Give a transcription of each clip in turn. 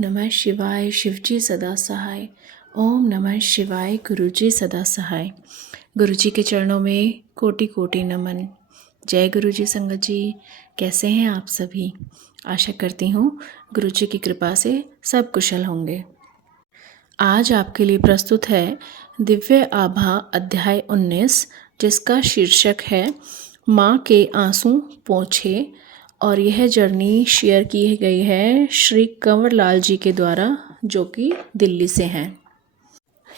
नमः शिवाय शिवजी सदा सहाय। ओम नमः शिवाय गुरुजी सदा सहाय। गुरुजी के चरणों में कोटि कोटि नमन। जय गुरुजी संगत जी, कैसे हैं आप सभी? आशा करती हूँ गुरुजी की कृपा से सब कुशल होंगे। आज आपके लिए प्रस्तुत है दिव्य आभा अध्याय 19, जिसका शीर्षक है माँ के आंसू पोंछे। और यह जर्नी शेयर की गई है श्री कंवरलाल जी के द्वारा, जो कि दिल्ली से हैं।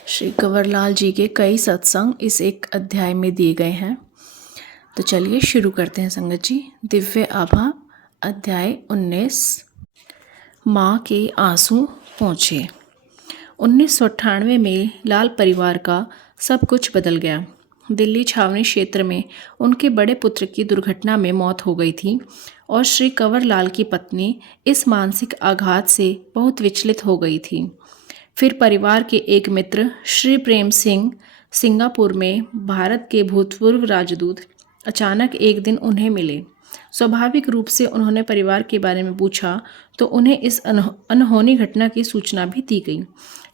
श्री कंवरलाल जी के कई सत्संग इस एक अध्याय में दिए गए हैं। तो चलिए शुरू करते हैं संगत जी। दिव्य आभा अध्याय 19, माँ के आंसू पोंछे। 1998 में लाल परिवार का सब कुछ बदल गया। दिल्ली छावनी क्षेत्र में उनके बड़े पुत्र की दुर्घटना में मौत हो गई थी और श्री कंवरलाल की पत्नी इस मानसिक आघात से बहुत विचलित हो गई थी। फिर परिवार के एक मित्र श्री प्रेम सिंह सिंगापुर में भारत के भूतपूर्व राजदूत अचानक एक दिन उन्हें मिले। स्वाभाविक रूप से उन्होंने परिवार के बारे में पूछा तो उन्हें इस अनहोनी घटना की सूचना भी दी गई।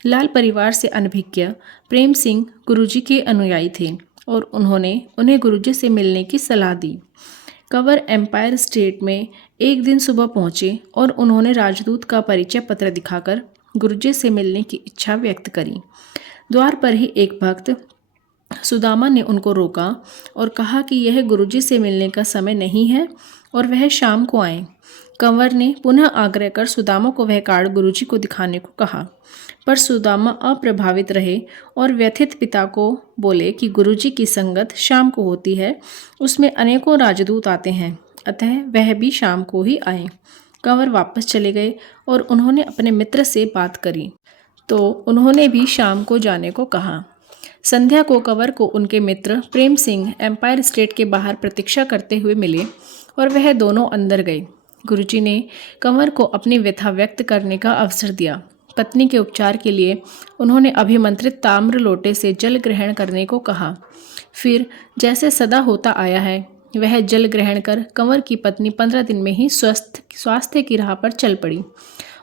लाल परिवार से अनभिज्ञ प्रेम सिंह गुरुजी के अनुयायी थे और उन्होंने उन्हें गुरुजी से मिलने की सलाह दी। कंवर एम्पायर स्टेट में एक दिन सुबह पहुंचे और उन्होंने राजदूत का परिचय पत्र दिखाकर गुरुजी से मिलने की इच्छा व्यक्त करी। द्वार पर ही एक भक्त सुदामा ने उनको रोका और कहा कि यह गुरुजी से मिलने का समय नहीं है और वह शाम को आए। कंवर ने पुनः आग्रह कर सुदामा को वह कार्ड गुरुजी को दिखाने को कहा, पर सुदामा अप्रभावित रहे और व्यथित पिता को बोले कि गुरुजी की संगत शाम को होती है, उसमें अनेकों राजदूत आते हैं, अतः वह भी शाम को ही आए। कंवर वापस चले गए और उन्होंने अपने मित्र से बात करी तो उन्होंने भी शाम को जाने को कहा। संध्या को कंवर को उनके मित्र प्रेम सिंह एम्पायर स्टेट के बाहर प्रतीक्षा करते हुए मिले और वह दोनों अंदर गए। गुरुजी ने कंवर को अपनी व्यथा व्यक्त करने का अवसर दिया। पत्नी के उपचार के लिए उन्होंने अभिमंत्रित ताम्र लोटे से जल ग्रहण करने को कहा। फिर जैसे सदा होता आया है, वह जल ग्रहण कर कंवर की पत्नी 15 दिन में ही स्वास्थ्य की राह पर चल पड़ी।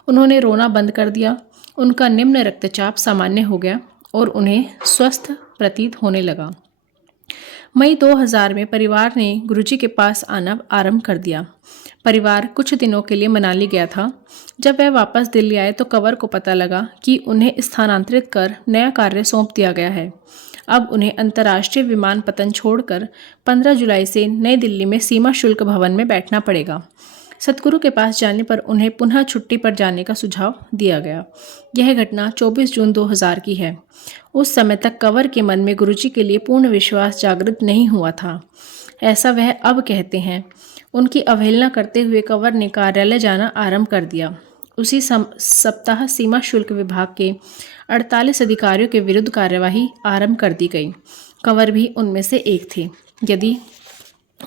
उन्होंने रोना बंद कर दिया। उनका निम्न रक्तचाप सामान्य हो गया और उन्हें स्वस्थ प्रतीत होने लगा। मई 2000 में परिवार ने गुरुजी के पास आना आरंभ कर दिया। परिवार कुछ दिनों के लिए मनाली गया था। जब वह वापस दिल्ली आए तो कंवर को पता लगा कि उन्हें स्थानांतरित कर नया कार्य सौंप दिया गया है। अब उन्हें अंतर्राष्ट्रीय विमानपत्तन छोड़कर 15 जुलाई से नई दिल्ली में सीमा शुल्क भवन में बैठना पड़ेगा। सतगुरु के पास जाने पर उन्हें पुनः छुट्टी पर जाने का सुझाव दिया गया। यह घटना 24 जून 2000 की है। उस समय तक कंवर के मन में गुरुजी के लिए पूर्ण विश्वास जागृत नहीं हुआ था, ऐसा वह अब कहते हैं। उनकी अवहेलना करते हुए कंवर ने कार्यालय जाना आरंभ कर दिया। उसी सप्ताह सीमा शुल्क विभाग के 48 अधिकारियों के विरुद्ध कार्यवाही आरंभ कर दी गई। कंवर भी उनमें से एक थे। यदि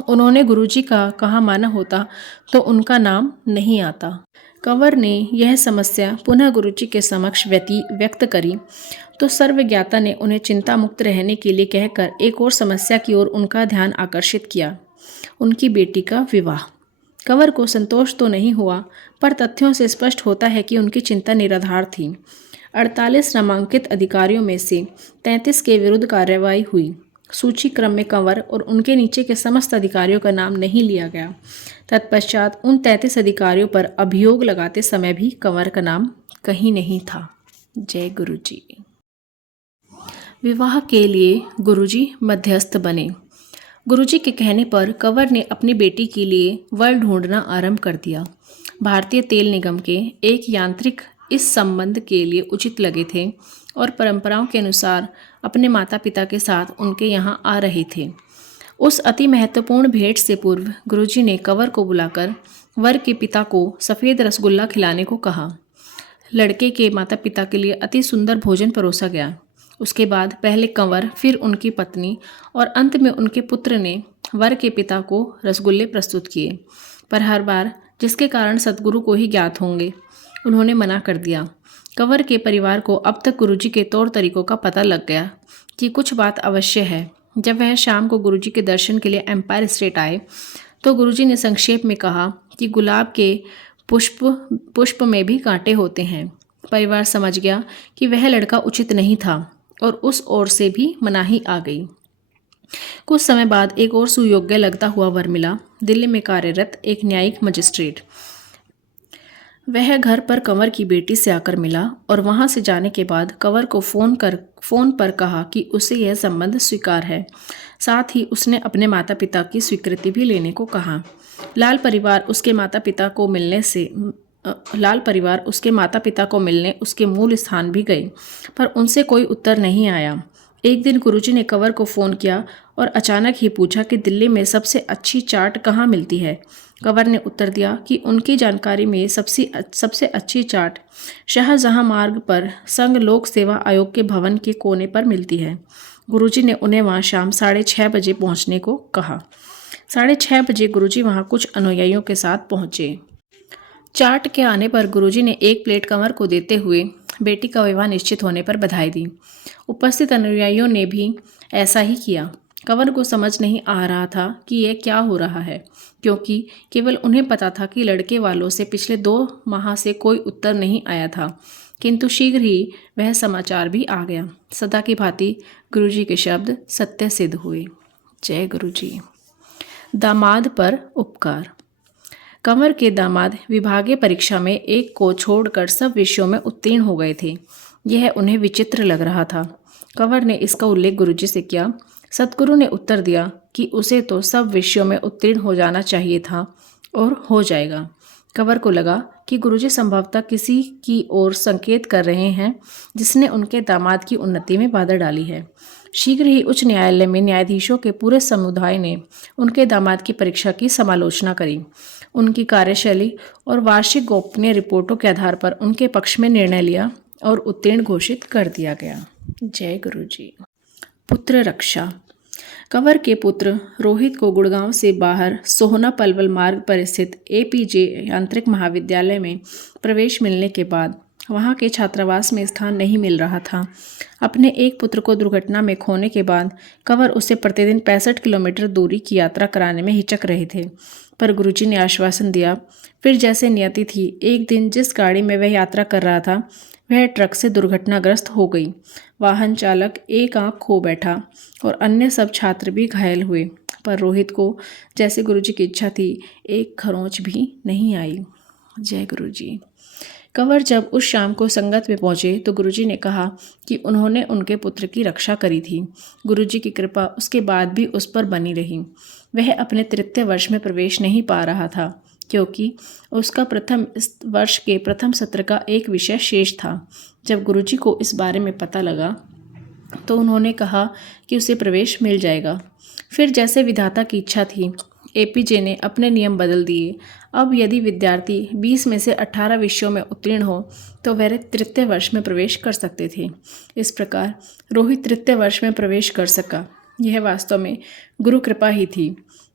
उन्होंने गुरुजी का कहा माना होता तो उनका नाम नहीं आता। कंवर ने यह समस्या पुनः गुरुजी के समक्ष व्यक्त करी तो सर्वज्ञाता ने उन्हें चिंता मुक्त रहने के लिए कहकर एक और समस्या की ओर उनका ध्यान आकर्षित किया, उनकी बेटी का विवाह। कंवर को संतोष तो नहीं हुआ, पर तथ्यों से स्पष्ट होता है कि उनकी चिंता निराधार थी। 48 नामांकित अधिकारियों में से 33 के विरुद्ध कार्रवाई हुई। सूची क्रम में कंवर और उनके नीचे के समस्त अधिकारियों का नाम नहीं लिया गया। तत्पश्चात उन 33 अधिकारियों पर अभियोग लगाते समय भी कंवर का नाम कहीं नहीं था। जय गुरुजी। विवाह के लिए गुरुजी मध्यस्थ बने। गुरुजी के कहने पर कंवर ने अपनी बेटी के लिए वर ढूंढना आरंभ कर दिया। भारतीय तेल निगम के एक यांत्रिक इस संबंध के लिए उचित लगे थे और परंपराओं के अनुसार अपने माता पिता के साथ उनके यहाँ आ रहे थे। उस अति महत्वपूर्ण भेंट से पूर्व गुरुजी ने कंवर को बुलाकर वर के पिता को सफ़ेद रसगुल्ला खिलाने को कहा। लड़के के माता पिता के लिए अति सुंदर भोजन परोसा गया। उसके बाद पहले कंवर, फिर उनकी पत्नी और अंत में उनके पुत्र ने वर के पिता को रसगुल्ले प्रस्तुत किए, पर हर बार, जिसके कारण सतगुरु को ही ज्ञात होंगे, उन्होंने मना कर दिया। कंवर के परिवार को अब तक गुरुजी के तौर तरीकों का पता लग गया कि कुछ बात अवश्य है। जब वह शाम को गुरुजी के दर्शन के लिए एम्पायर स्टेट आए तो गुरुजी ने संक्षेप में कहा कि गुलाब के पुष्प में भी कांटे होते हैं। परिवार समझ गया कि वह लड़का उचित नहीं था और उस ओर से भी मनाही आ गई। कुछ समय बाद एक और सुयोग्य लगता हुआ वर मिला, दिल्ली में कार्यरत एक न्यायिक मजिस्ट्रेट। वह घर पर कंवर की बेटी से आकर मिला और वहां से जाने के बाद कंवर को फोन पर कहा कि उसे यह संबंध स्वीकार है। साथ ही उसने अपने माता पिता की स्वीकृति भी लेने को कहा। लाल परिवार उसके माता पिता को मिलने उसके मूल स्थान भी गए, पर उनसे कोई उत्तर नहीं आया। एक दिन गुरुजी ने कंवर को फ़ोन किया और अचानक ही पूछा कि दिल्ली में सबसे अच्छी चाट कहाँ मिलती है। कंवर ने उत्तर दिया कि उनकी जानकारी में सबसे अच्छी चाट शाहजहां मार्ग पर संघ लोक सेवा आयोग के भवन के कोने पर मिलती है। गुरुजी ने उन्हें वहां शाम 6:30 बजे पहुंचने को कहा। 6:30 बजे गुरुजी वहां कुछ अनुयायियों के साथ पहुंचे। चाट के आने पर गुरुजी ने एक प्लेट कंवर को देते हुए बेटी का विवाह निश्चित होने पर बधाई दी। उपस्थित अनुयायियों ने भी ऐसा ही किया। कंवर को समझ नहीं आ रहा था कि यह क्या हो रहा है, क्योंकि केवल उन्हें पता था कि लड़के वालों से पिछले 2 माह से कोई उत्तर नहीं आया था, किंतु शीघ्र ही वह समाचार भी आ गया। सदा की भांति गुरुजी के शब्द सत्य सिद्ध हुए। जय गुरुजी। दामाद पर उपकार। कंवर के दामाद विभागीय परीक्षा में एक को छोड़कर सब विषयों में उत्तीर्ण हो गए थे। यह उन्हें विचित्र लग रहा था। कंवर ने इसका उल्लेख गुरुजी से किया। सतगुरु ने उत्तर दिया कि उसे तो सब विषयों में उत्तीर्ण हो जाना चाहिए था और हो जाएगा। कंवर को लगा कि गुरुजी संभवतः किसी की ओर संकेत कर रहे हैं जिसने उनके दामाद की उन्नति में बाधा डाली है। शीघ्र ही उच्च न्यायालय में न्यायाधीशों के पूरे समुदाय ने उनके दामाद की परीक्षा की समालोचना करी। उनकी कार्यशैली और वार्षिक गोपनीय रिपोर्टों के आधार पर उनके पक्ष में निर्णय लिया और उत्तीर्ण घोषित कर दिया गया। जय गुरुजी। पुत्र रक्षा। कंवर के पुत्र रोहित को गुड़गांव से बाहर सोहना पलवल मार्ग पर स्थित एपीजे यांत्रिक महाविद्यालय में प्रवेश मिलने के बाद वहां के छात्रावास में स्थान नहीं मिल रहा था। अपने एक पुत्र को दुर्घटना में खोने के बाद कंवर उसे प्रतिदिन 65 किलोमीटर दूरी की यात्रा कराने में हिचक रहे थे, पर गुरुजी ने आश्वासन दिया। फिर जैसे नियति थी, एक दिन जिस गाड़ी में वह यात्रा कर रहा था वह ट्रक से दुर्घटनाग्रस्त हो गई। वाहन चालक एक आंख खो बैठा और अन्य सब छात्र भी घायल हुए, पर रोहित को, जैसे गुरुजी की इच्छा थी, एक खरोंच भी नहीं आई। जय गुरुजी। कंवर जब उस शाम को संगत में पहुंचे तो गुरुजी ने कहा कि उन्होंने उनके पुत्र की रक्षा करी थी। गुरुजी की कृपा उसके बाद भी उस पर बनी रही। वह अपने 3य वर्ष में प्रवेश नहीं पा रहा था, क्योंकि उसका प्रथम वर्ष के प्रथम सत्र का एक विषय शेष था। जब गुरुजी को इस बारे में पता लगा तो उन्होंने कहा कि उसे प्रवेश मिल जाएगा। फिर जैसे विधाता की इच्छा थी, एपीजे ने अपने नियम बदल दिए। अब यदि विद्यार्थी 20 में से 18 विषयों में उत्तीर्ण हो तो वह 3य वर्ष में प्रवेश कर सकते थे। इस प्रकार रोहित 3य वर्ष में प्रवेश कर सका। यह वास्तव में गुरु कृपा ही थी,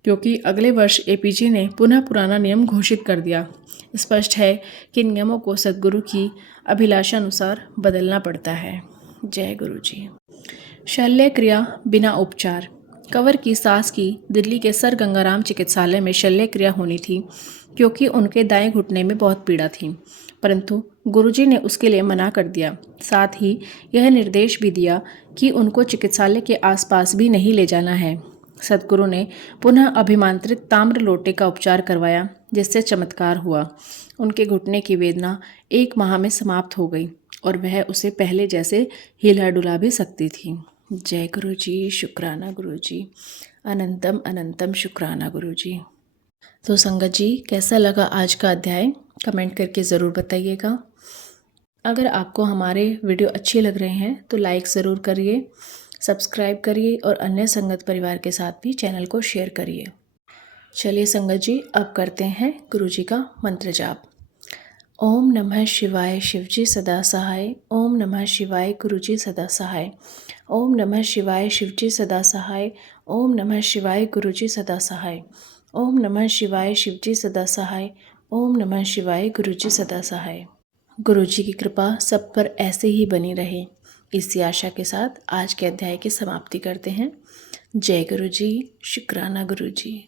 क्योंकि अगले वर्ष एपीजे ने पुनः पुराना नियम घोषित कर दिया। स्पष्ट है कि नियमों को सद्गुरु की अभिलाषानुसार बदलना पड़ता है। जय गुरुजी। शल्य क्रिया बिना उपचार। कंवर की सास की दिल्ली के सर गंगाराम चिकित्सालय में शल्य क्रिया होनी थी, क्योंकि उनके दाएं घुटने में बहुत पीड़ा थी, परंतु गुरुजी ने उसके लिए मना कर दिया। साथ ही यह निर्देश भी दिया कि उनको चिकित्सालय के आसपास भी नहीं ले जाना है। सद्गुरु ने पुनः अभिमांत्रित ताम्र लोटे का उपचार करवाया, जिससे चमत्कार हुआ। उनके घुटने की वेदना 1 माह में समाप्त हो गई और वह उसे पहले जैसे हिला डुला भी सकती थी। जय गुरुजी। शुक्राना गुरुजी। अनंतम अनंतम शुक्राना गुरुजी। तो संगत जी, कैसा लगा आज का अध्याय? कमेंट करके ज़रूर बताइएगा। अगर आपको हमारे वीडियो अच्छे लग रहे हैं तो लाइक ज़रूर करिए, सब्सक्राइब करिए और अन्य संगत परिवार के साथ भी चैनल को शेयर करिए। चलिए संगत जी, अब करते हैं गुरुजी का मंत्र जाप। ओम नमः शिवाय शिवजी सदा सहाय। ओम नमः शिवाय गुरुजी सदा सहाय। ओम नमः शिवाय शिवजी सदा सहाय। ओम नमः शिवाय गुरुजी सदा सहाय। ओम नमः शिवाय शिवजी सदा सहाय। ओम नमः शिवाय गुरुजी सदा सहाय। गुरुजी की कृपा सब पर ऐसे ही बनी रहे, इसी आशा के साथ आज के अध्याय की समाप्ति करते हैं। जय गुरुजी। शुक्राना गुरुजी।